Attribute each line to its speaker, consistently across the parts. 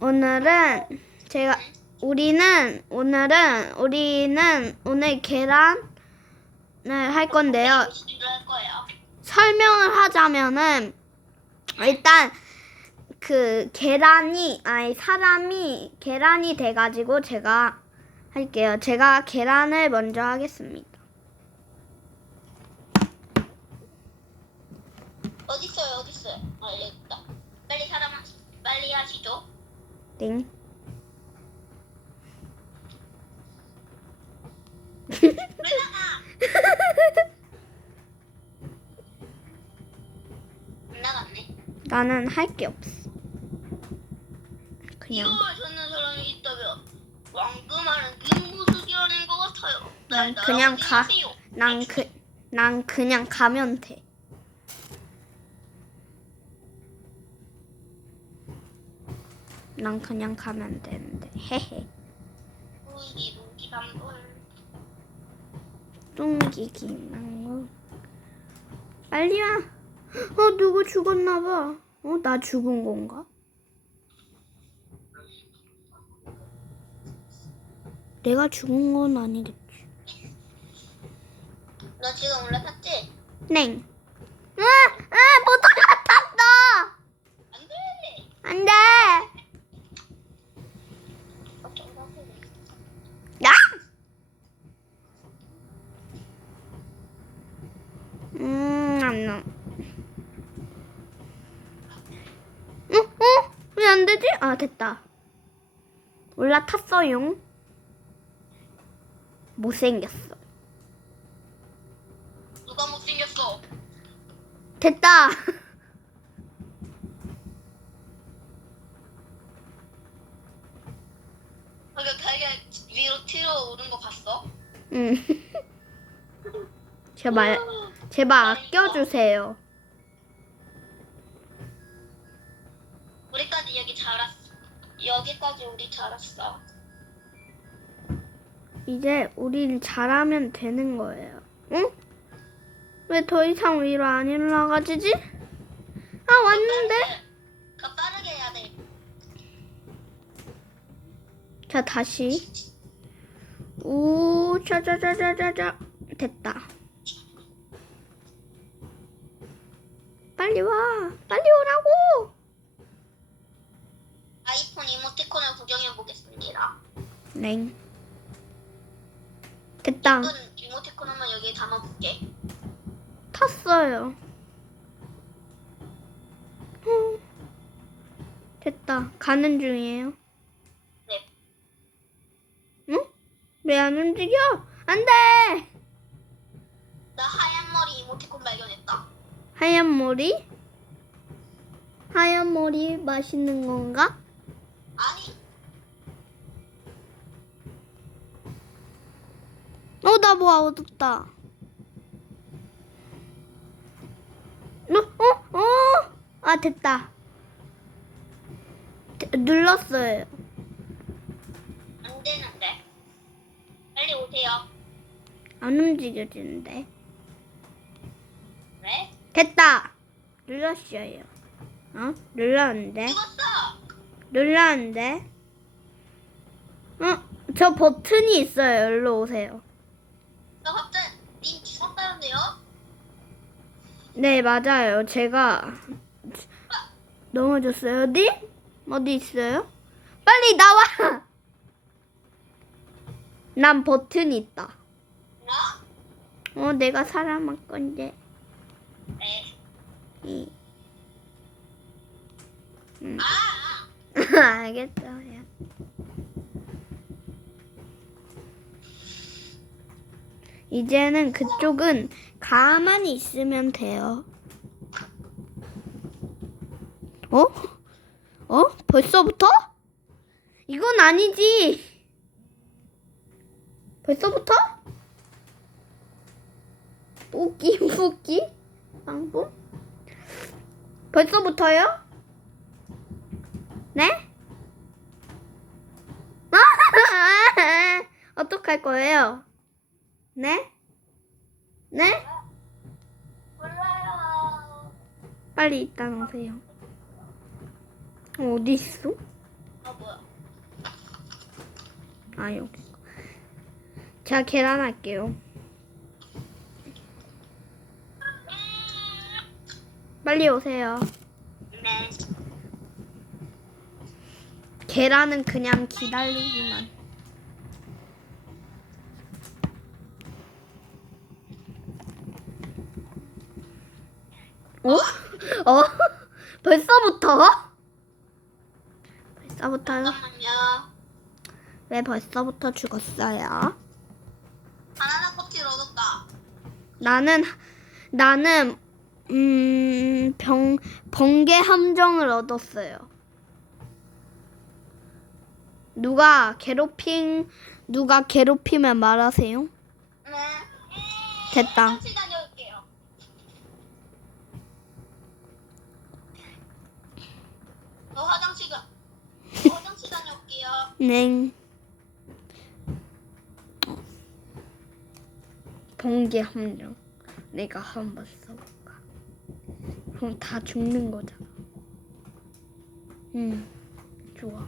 Speaker 1: 오늘은 제가 우리는 오늘은 우리는 오늘 계란을 할 건데요. 설명을 하자면은 일단 그 계란이 아니 사람이 계란이 돼 가지고 제가 할게요. 제가 계란을 먼저 하겠습니다.
Speaker 2: 어디 있어요? 어디 있어요? 아 여기 있다. 빨리 사람 하- 빨리 하시죠. 나갔네.
Speaker 1: 나는 할 게 없어. 그냥
Speaker 2: 이거 저는 사람이 있다면 왕금하는 김무수기라는 것 같아요. 난날
Speaker 1: 그냥 가. 난 그 난 그냥 가면 돼. 난 그냥 가면 되는데. 헤헤. 뚱기 기망고 빨리 와. 어 누구 죽었나 봐. 어 나 죽은 건가? 내가 죽은 건 아니겠지.
Speaker 2: 너 지금 올라탔지?
Speaker 1: 냉. 아, 아, 모터가 탔어.
Speaker 2: 안 돼.
Speaker 1: 안 돼.
Speaker 2: 어쩌라고.
Speaker 1: 야! 음, 안 나. 어? 어? 왜 안 되지? 아, 됐다. 올라탔어용. 못생겼어.
Speaker 2: 누가 못생겼어?
Speaker 1: 됐다.
Speaker 2: 방금 달걀 위로 튀어 오른 거 봤어?
Speaker 1: 응. 제발, 제발 아껴주세요.
Speaker 2: 여기까지 우리 자랐어.
Speaker 1: 이제 우린 잘하면 되는 거예요. 응? 왜 더 이상 위로 안 올라가지지? 아 왔는데?
Speaker 2: 더 빠르게 해야 돼.
Speaker 1: 자 다시. 우 짜자자자자자 됐다. 빨리 와, 빨리 오라고.
Speaker 2: 아이폰 이모티콘을 구경해 보겠습니다.
Speaker 1: 랭. 됐다.
Speaker 2: 이건 이모티콘 한번 여기에 담아볼게.
Speaker 1: 탔어요. 음. 됐다. 가는 중이에요.
Speaker 2: 네.
Speaker 1: 응? 왜 안 움직여? 안 돼!
Speaker 2: 나 하얀 머리 이모티콘 발견했다.
Speaker 1: 하얀 머리? 하얀 머리 맛있는 건가? 어, 나뭐 얻었다. 어, 어, 어! 아, 됐다. 되- 눌렀어요.
Speaker 2: 안 되는데. 빨리 오세요.
Speaker 1: 안 움직여지는데.
Speaker 2: 왜?
Speaker 1: 됐다. 눌렀어요. 어? 눌렀는데.
Speaker 2: 죽었어.
Speaker 1: 눌렀는데. 어? 저 버튼이 있어요. 일로 오세요.
Speaker 2: 죽었다는데요?
Speaker 1: 네, 맞아요. 제가 넘어졌어요. 어디? 어디 있어요? 빨리 나와! 난 버튼이 있다.
Speaker 2: 뭐?
Speaker 1: 어, 내가 살아날 건데.
Speaker 2: 네.
Speaker 1: 이. 음.
Speaker 2: 아,
Speaker 1: 알겠어요. 이제는 그쪽은 가만히 있으면 돼요. 어? 어? 벌써부터? 이건 아니지. 벌써부터? 뽑기 뽑기 빵꾸? 벌써부터요? 네? 어떡할 거예요? 네? 네?
Speaker 2: 몰라요.
Speaker 1: 빨리 이따 오세요. 어, 어디 있어?
Speaker 2: 아 뭐야?
Speaker 1: 아 여기. 제가 계란 할게요. 빨리 오세요.
Speaker 2: 네.
Speaker 1: 계란은 그냥 기다리기만. 어? 어? 벌써부터? 벌써부터?
Speaker 2: 잠깐만요.
Speaker 1: 왜 벌써부터 죽었어요?
Speaker 2: 바나나 껍질 얻었다.
Speaker 1: 나는 나는 음 병 번개 함정을 얻었어요. 누가 괴롭힘 누가 괴롭히면 말하세요.
Speaker 2: 네.
Speaker 1: 됐다.
Speaker 2: 다녀 저 화장실 가. 저 화장실 다녀올게요.
Speaker 1: 네. 번개 함정. 내가 한번 써볼까? 그럼 다 죽는 거잖아. 응, 좋아.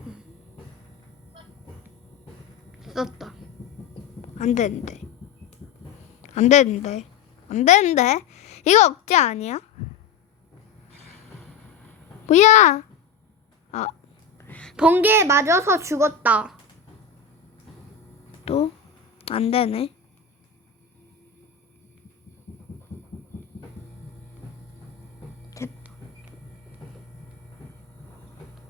Speaker 1: 응. 썼다. 안 되는데. 안 되는데. 안 되는데. 이거 억지 아니야? 뭐야? 아, 번개에 맞아서 죽었다. 또? 안 되네.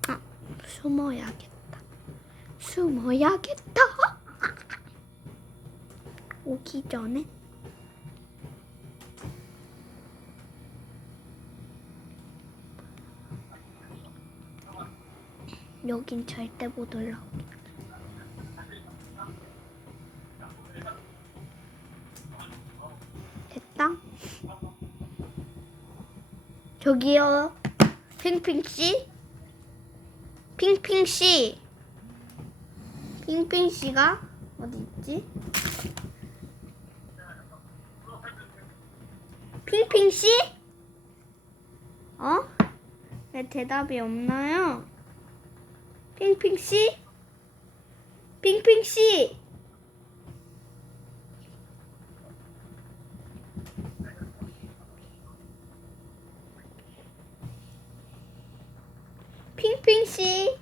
Speaker 1: 아, 숨어야겠다. 숨어야겠다. 오기 전에. 여긴 절대 못 올라오게. 됐다. 저기요, 핑핑 씨, 핑핑 씨, 핑핑 씨가 어디 있지? 핑핑 씨? 어? 왜 대답이 없나요? 핑핑 씨? 핑핑 씨? 핑핑 씨?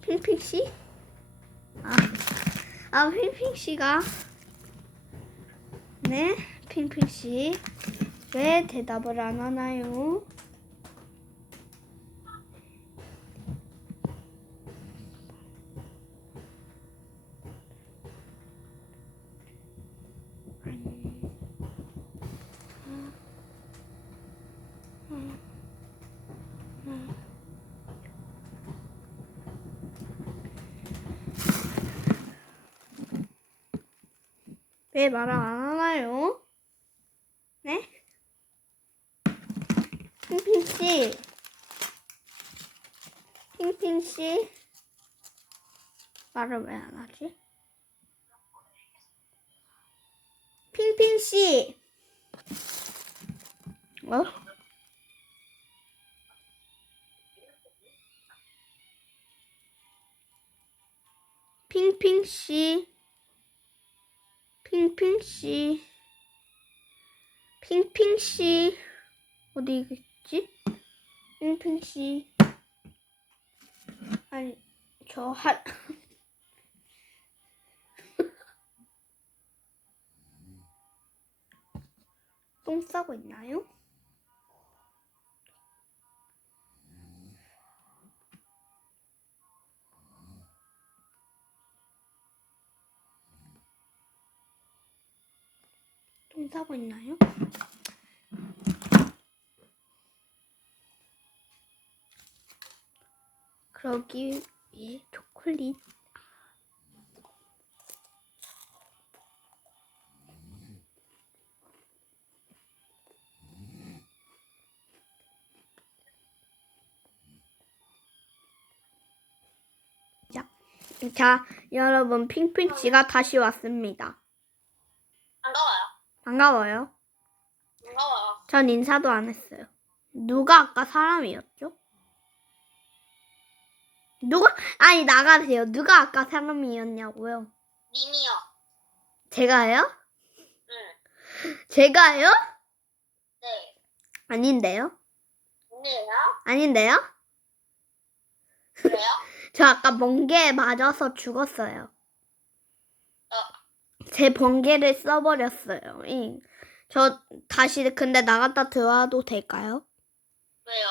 Speaker 1: 핑핑 씨? 아, 아 핑핑 씨가 네, 핑핑 씨. 왜 대답을 안 하나요? 왜 말을 안 하나요? 네? 핑핑 씨, 핑핑 씨, 말을 왜 안 하지? 핑핑 씨, 어? 핑핑 씨. 핑핑 씨, 핑핑 씨 어디 있지? 핑핑 씨, 아니 저 한. 똥 싸고 있나요? 똥 싸고 있나요? 그러기 위해 초콜릿 자, 자, 여러분 핑핑 씨가 다시 왔습니다.
Speaker 2: 반가워요.
Speaker 1: 반가워요. 전 인사도 안 했어요. 누가 아까 사람이었죠? 누가 아니 나가세요. 누가 아까 사람이었냐고요?
Speaker 2: 님이요.
Speaker 1: 제가요?
Speaker 2: 응.
Speaker 1: 제가요?
Speaker 2: 네.
Speaker 1: 아닌데요?
Speaker 2: 네요?
Speaker 1: 아닌데요?
Speaker 2: 그래요?
Speaker 1: 저 아까 번개에 맞아서 죽었어요.
Speaker 2: 어.
Speaker 1: 제 번개를 써버렸어요. 잉. 저 다시 근데 나갔다 들어와도 될까요?
Speaker 2: 왜요?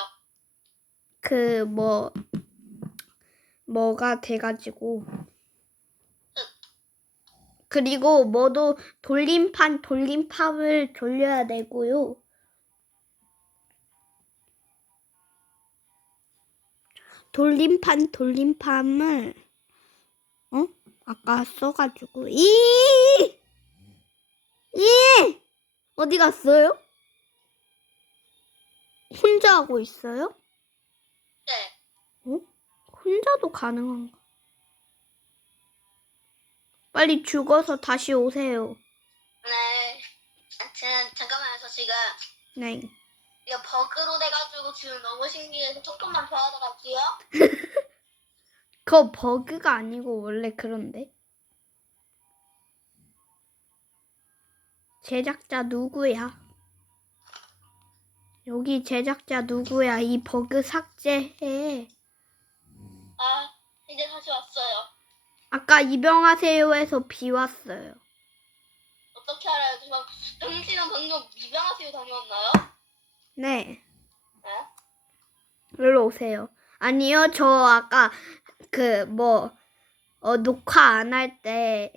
Speaker 1: 그 뭐 뭐가 돼가지고 그리고 뭐도 돌림판 돌림팝을 돌려야 되고요. 돌림판 돌림판을 어 아까 써가지고 이 이! 어디 갔어요? 혼자 하고 있어요?
Speaker 2: 네.
Speaker 1: 어? 혼자도 가능한가? 빨리 죽어서 다시 오세요.
Speaker 2: 네. 아무튼 잠깐만요. 저 지금
Speaker 1: 네.
Speaker 2: 이거 버그로 돼가지고 지금 너무 신기해서 조금만 더 하다 갈게요.
Speaker 1: 그거 버그가 아니고 원래 그런데. 제작자 누구야? 여기 제작자 누구야? 이 버그 삭제해.
Speaker 2: 아 이제 다시 왔어요.
Speaker 1: 아까 입영하세요에서 비 왔어요.
Speaker 2: 어떻게 알아요? 저 당신은 방금 입양하세요 다녀왔나요?
Speaker 1: 네.
Speaker 2: 네?
Speaker 1: 일로 오세요. 아니요, 저 아까 그 뭐 어, 녹화 안 할 때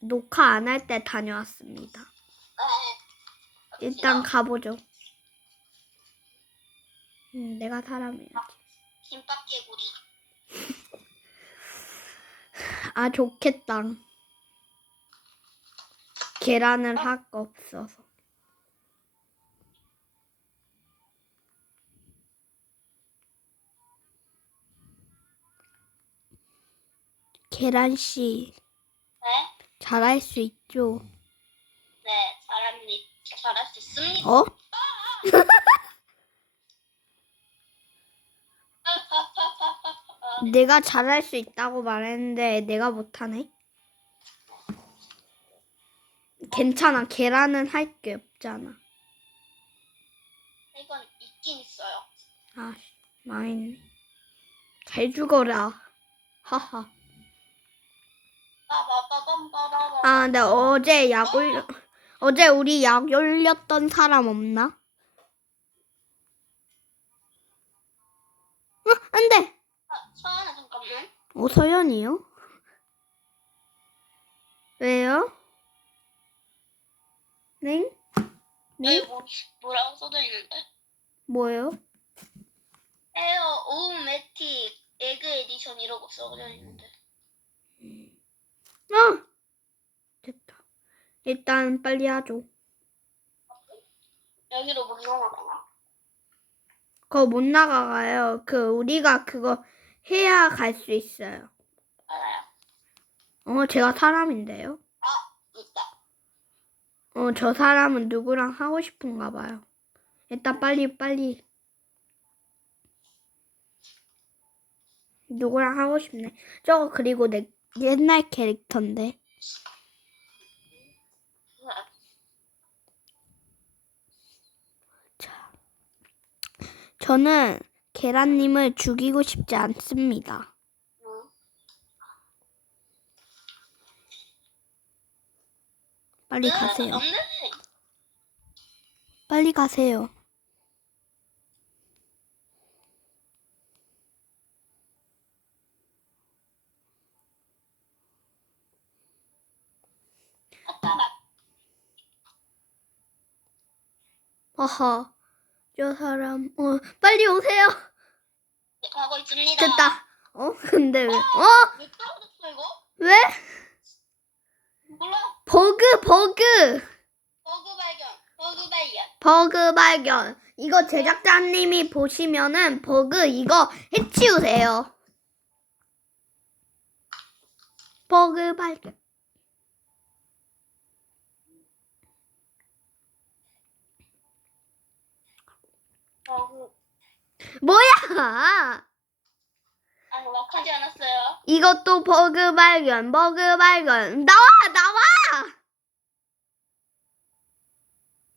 Speaker 1: 녹화 안 할 때 다녀왔습니다.
Speaker 2: 네.
Speaker 1: 일단 가보죠. 음, 내가 사람이야지.
Speaker 2: 김밥 개구리.
Speaker 1: 아 좋겠다. 계란을 할 거 없어서. 계란 씨
Speaker 2: 네?
Speaker 1: 잘할 수 있죠?
Speaker 2: 네. 잘합니다. 잘할 수 있습니다.
Speaker 1: 어? 내가 잘할 수 있다고 말했는데 내가 못하네. 괜찮아. 계란은 할 게 없잖아.
Speaker 2: 이건 있긴 있어요.
Speaker 1: 아, 망했네. 잘 죽어라. 하하. 아, 근데 어제 약 올려, 어제 우리 약 올렸던 사람 없나? 어, 안 돼!
Speaker 2: 아, 서연아 잠깐만.
Speaker 1: 어, 서연이요? 왜요? 네?
Speaker 2: 네?
Speaker 1: 네?
Speaker 2: 뭐, 뭐라고 써져 있는데?
Speaker 1: 뭐요?
Speaker 2: 에어 오메틱 에그 에디션 이러고 써져 있는데.
Speaker 1: 아! 됐다. 일단 빨리 하죠.
Speaker 2: 여기로 못 넘어가나?
Speaker 1: 그거 못 나가가요. 그, 우리가 그거 해야 갈 수 있어요.
Speaker 2: 알아요.
Speaker 1: 어, 제가 사람인데요.
Speaker 2: 아, 있다.
Speaker 1: 어, 저 사람은 누구랑 하고 싶은가 봐요. 일단 빨리, 빨리. 누구랑 하고 싶네. 저거 그리고 내 옛날 캐릭터인데. 자. 저는 계란님을 죽이고 싶지 않습니다.
Speaker 2: 응.
Speaker 1: 빨리 가세요. 빨리 가세요. 아하. 저 사람, 어, 빨리 오세요.
Speaker 2: 네, 가고 있습니다.
Speaker 1: 됐다. 어? 근데 왜? 어?
Speaker 2: 왜 떨어졌어 이거?
Speaker 1: 왜?
Speaker 2: 몰라.
Speaker 1: 버그, 버그.
Speaker 2: 버그 발견. 버그 발견.
Speaker 1: 버그 발견. 이거 제작자님이 보시면은 버그 이거 해치우세요. 버그 발견.
Speaker 2: 버그.
Speaker 1: 뭐야?
Speaker 2: 아니, 왁하지 않았어요.
Speaker 1: 이것도 버그 발견, 버그 발견. 나와, 나와!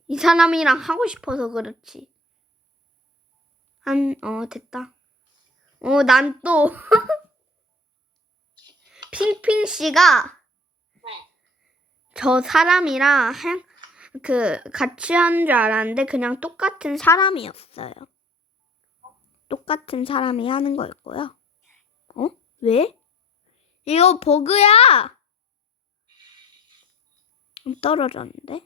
Speaker 1: 이 사람이랑 하고 싶어서 그렇지. 한, 어, 됐다. 어, 난 또, 핑핑 씨가
Speaker 2: 네.
Speaker 1: 저 사람이랑 한, 그, 같이 하는 줄 알았는데 그냥 똑같은 사람이었어요. 똑같은 사람이 하는 거였고요. 어? 왜? 이거 버그야! 좀 떨어졌는데?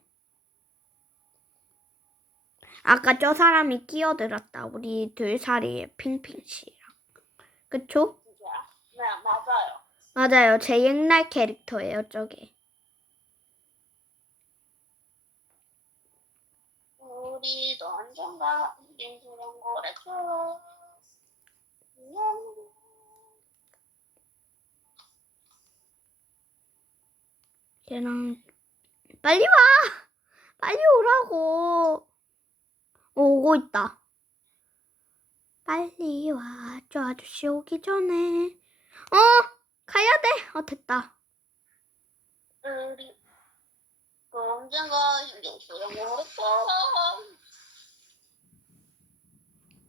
Speaker 1: 아까 저 사람이 끼어들었다. 우리 둘 사이에 핑핑 씨랑. 그쵸?
Speaker 2: 네, 맞아요.
Speaker 1: 맞아요. 제 옛날 캐릭터예요, 저게.
Speaker 2: 우리도 언젠가 그런 거랬죠.
Speaker 1: 얘랑 빨리 와! 빨리 오라고. 어, 오고 있다. 빨리 와. 저 아저씨 오기 전에. 어, 가야 돼. 어, 됐다.
Speaker 2: 우리 그 언젠가 이긴 그런 거랬죠.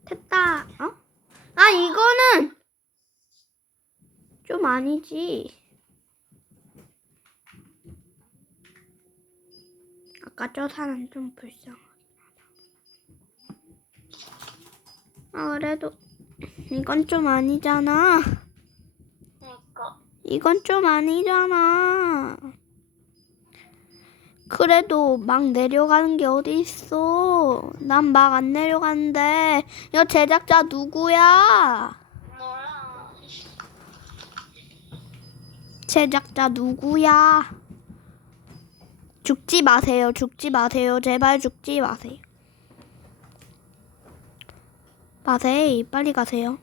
Speaker 1: 됐다. 어? 아, 이거는 좀 아니지. 아까 저 사람 좀 불쌍하다. 아, 그래도 이건 좀 아니잖아. 이건 좀 아니잖아. 그래도 막 내려가는 게 어디 있어? 난 막 안 내려가는데. 이 제작자 누구야? 제작자 누구야? 죽지 마세요. 죽지 마세요. 제발 죽지 마세요. 마세요. 빨리 가세요.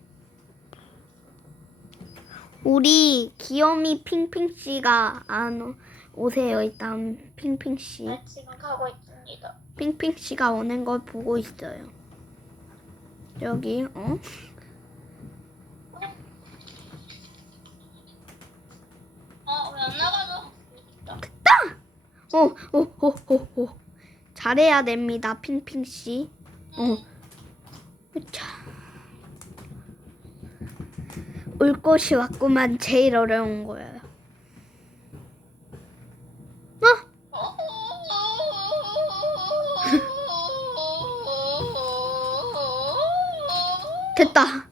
Speaker 1: 우리 귀요미 핑핑 씨가 안 오- 오세요. 일단 핑핑 씨.
Speaker 2: 네, 지금 가고 있습니다.
Speaker 1: 핑핑 씨가 오는 걸 보고 있어요. 여기 어?
Speaker 2: 어, 왜 안 나가죠?
Speaker 1: 어, 어, 어, 어, 어. 잘해야 됩니다, 핑핑 씨. 어. 자. 올 것이 왔구만 제일 어려운 거예요. 됐다.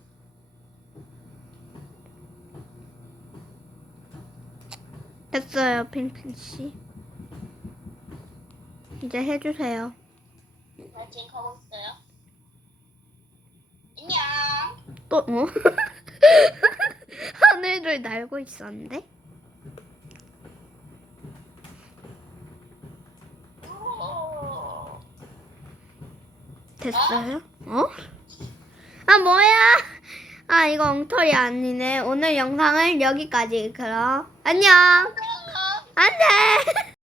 Speaker 1: 됐어요, 핑핑 씨. 이제 해주세요.
Speaker 2: 네, 지금 가고 있어요. 안녕.
Speaker 1: 또 어? 하늘을 날고 있었는데?
Speaker 2: 오.
Speaker 1: 됐어요? 어? 아 뭐야? 아 이거 엉터리 아니네. 오늘 영상은 여기까지. 그럼 안녕. 안돼.